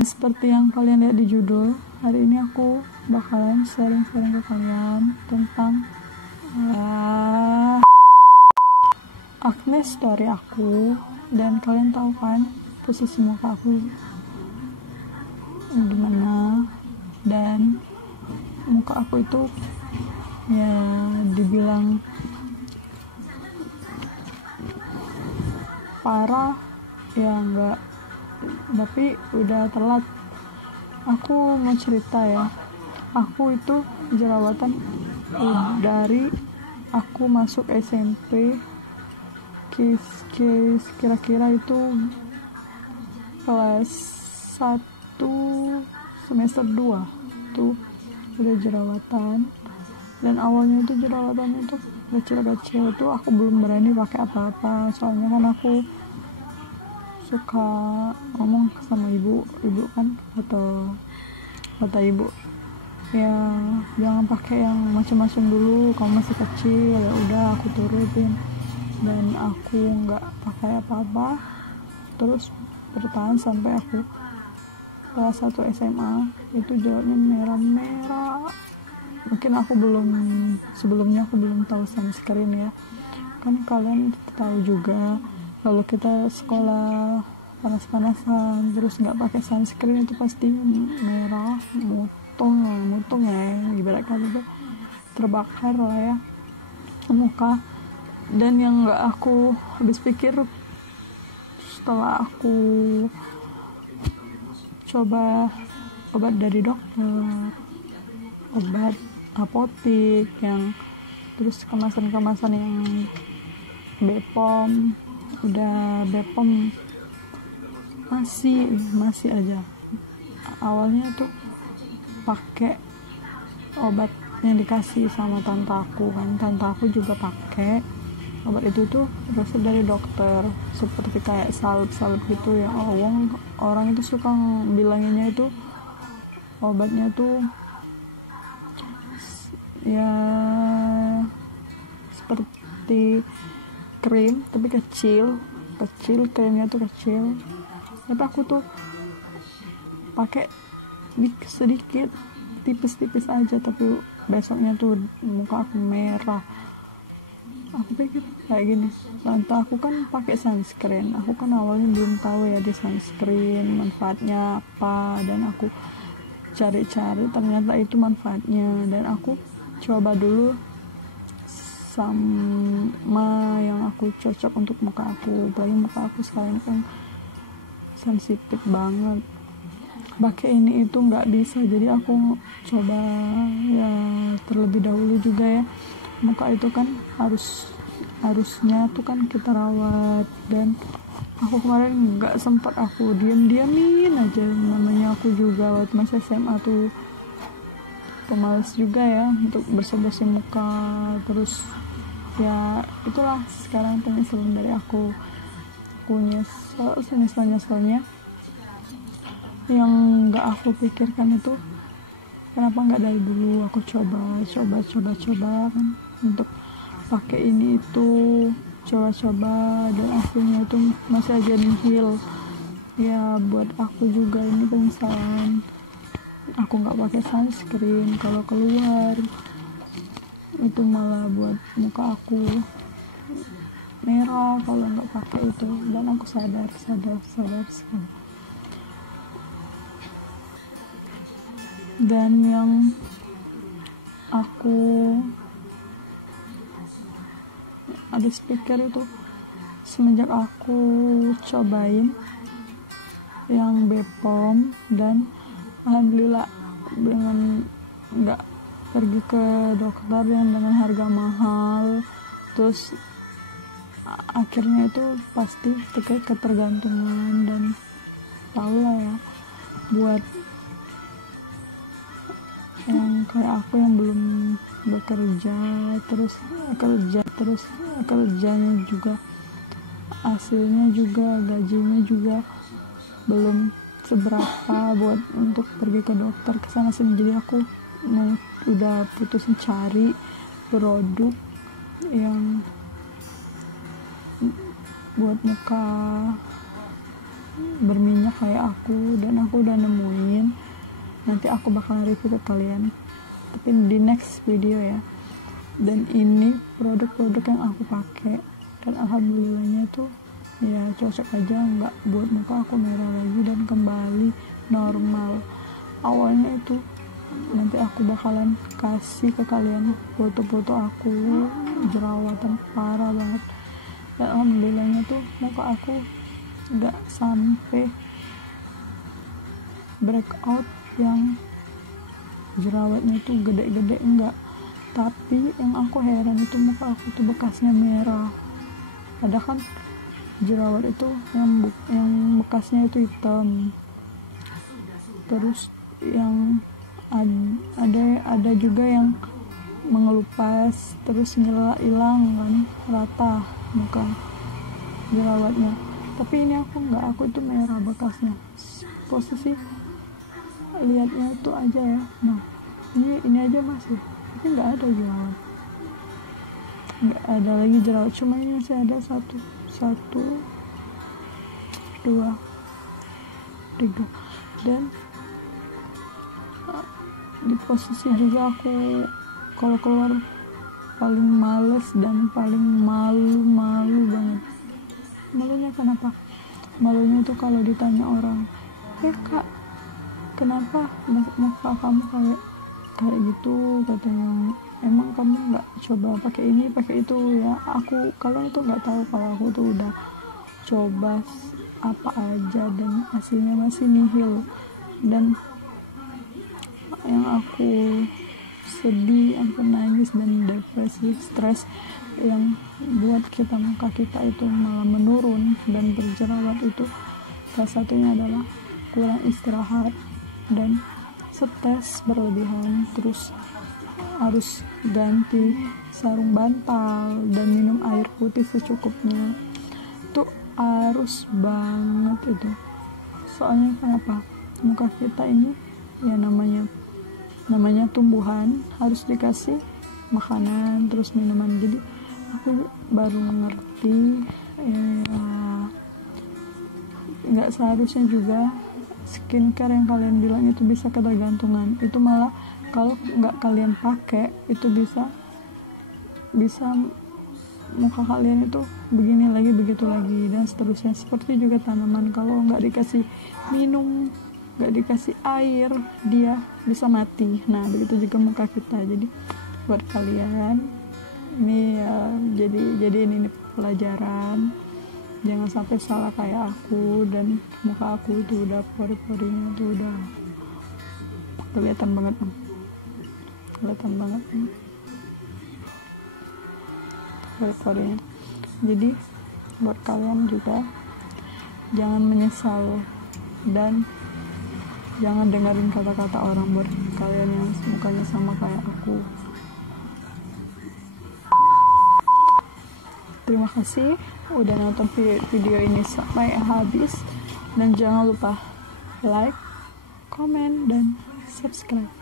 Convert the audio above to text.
Dan seperti yang kalian lihat di judul, hari ini aku bakalan sharing-sharing ke kalian tentang acne story aku. Dan kalian tahu kan posisi muka aku gimana, dan muka aku itu ya dibilang parah ya enggak, tapi udah telat. Aku mau cerita ya, aku itu jerawatan dari aku masuk SMP, kira-kira itu kelas 1 semester 2 tuh udah jerawatan. Dan awalnya itu jerawatannya tuh kecil-kecil tuh, aku belum berani pakai apa-apa, soalnya kan aku suka ngomong sama ibu kan, atau kata ibu ya jangan pakai yang macam-macam dulu, kamu masih kecil. Ya udah aku turutin, dan aku nggak pakai apa-apa terus bertahan sampai aku kelas 1 SMA. Itu jerawatnya merah-merah. Mungkin aku sebelumnya aku belum tahu sunscreen ya, kan kalian tahu juga kalau kita sekolah panas-panasan terus nggak pakai sunscreen itu pasti merah, mutong ya, ibarat kata itu terbakar lah ya muka. Dan yang nggak aku habis pikir, setelah aku coba obat dari dokter, obat apotik yang terus kemasan-kemasan yang Bepom, udah Bepom masih aja. Awalnya tuh pakai obat yang dikasih sama tante aku kan, tante aku juga pakai obat itu tuh resep dari dokter, seperti kayak salep gitu ya. Orang itu suka bilanginnya itu obatnya tuh ya seperti krim tapi kecil, krimnya tuh kecil. Tapi aku tuh pakai sedikit, tipis aja, tapi besoknya tuh muka aku merah. Aku pikir kayak gini, tante aku kan pakai sunscreen, aku kan awalnya belum tahu ya di sunscreen manfaatnya apa, dan aku cari-cari ternyata itu manfaatnya, dan aku coba dulu sama yang aku cocok untuk muka aku. Apalagi muka aku sekarang kan sensitif banget, pakai ini itu nggak bisa. Jadi aku coba ya terlebih dahulu juga ya, muka itu kan harusnya tuh kan kita rawat. Dan aku kemarin nggak sempat, aku diamin aja. Namanya aku juga waktu masih SMA tuh pemalas juga ya untuk bersih muka. Terus ya itulah sekarang penyesalan dari aku nyeselnya yang nggak aku pikirkan itu, kenapa nggak dari dulu aku coba kan untuk pakai ini itu, coba dan akhirnya itu masih aja nihil ya. Buat aku juga ini penyesalan, aku nggak pakai sunscreen kalau keluar, itu malah buat muka aku merah kalau nggak pakai itu. Dan aku sadar sekali. Dan yang aku habis pikir itu, semenjak aku cobain yang Bepom, dan alhamdulillah dengan nggak pergi ke dokter yang dengan harga mahal, terus akhirnya itu pasti ketergantungan. Dan tau lah ya, buat yang kayak aku yang belum bekerja, terus kerjanya juga hasilnya juga gajinya juga belum seberapa buat untuk pergi ke dokter kesana sini. Jadi aku udah putusin cari produk yang buat muka berminyak kayak aku, dan aku udah nemuin. Nanti aku bakalan review ke kalian, tapi di next video ya. Dan ini produk-produk yang aku pakai, dan alhamdulillahnya tuh ya cocok aja, nggak buat muka aku merah lagi dan kembali normal. Awalnya itu nanti aku bakalan kasih ke kalian foto-foto aku jerawatan parah banget, dan alhamdulillahnya tuh muka aku nggak sampai breakout yang jerawatnya tuh gede-gede, enggak. Tapi yang aku heran itu muka aku tuh bekasnya merah. Ada kan jerawat itu yang bekasnya itu hitam, terus yang ada juga yang mengelupas terus hilang kan, rata muka jerawatnya. Tapi ini aku enggak, aku itu merah bekasnya. Posisi lihatnya itu aja ya, nah ini aja masih, tapi nggak ada jerawat, nggak ada lagi jerawat, cuma ini masih ada 1, 2, 3. Dan di posisi juga aku kalau keluar paling males dan paling malu banget. Malunya kenapa? Malunya tuh kalau ditanya orang, Kak, kenapa muka kamu kayak gitu, katanya. Emang kamu nggak coba pakai ini pakai itu ya? Aku kalau itu nggak tahu, kalau aku tuh udah coba apa aja dan hasilnya masih nihil. Dan yang aku sedih, aku nangis dan depresi, stres, yang buat muka kita itu malah menurun dan berjerawat itu salah satunya adalah kurang istirahat dan stres berlebihan, terus harus ganti sarung bantal dan minum air putih secukupnya. Itu harus banget itu. Soalnya kenapa? Muka kita ini ya namanya tumbuhan, harus dikasih makanan terus minuman. Jadi aku baru mengerti ya, nggak seharusnya juga skincare yang kalian bilang itu bisa ketergantungan. Itu malah kalau nggak kalian pakai itu bisa muka kalian itu begini lagi, begitu lagi, dan seterusnya. Seperti juga tanaman, kalau nggak dikasih minum, nggak dikasih air, dia bisa mati. Nah begitu juga muka kita. Jadi buat kalian ini ya, jadi ini pelajaran, jangan sampai salah kayak aku. Dan muka aku itu udah pori-porinya tuh udah kelihatan banget pori-porinya. Jadi buat kalian juga jangan menyesal dan jangan dengerin kata-kata orang buat kalian yang mukanya sama kayak aku. Terima kasih udah nonton video ini sampai habis, dan jangan lupa like, comment, dan subscribe.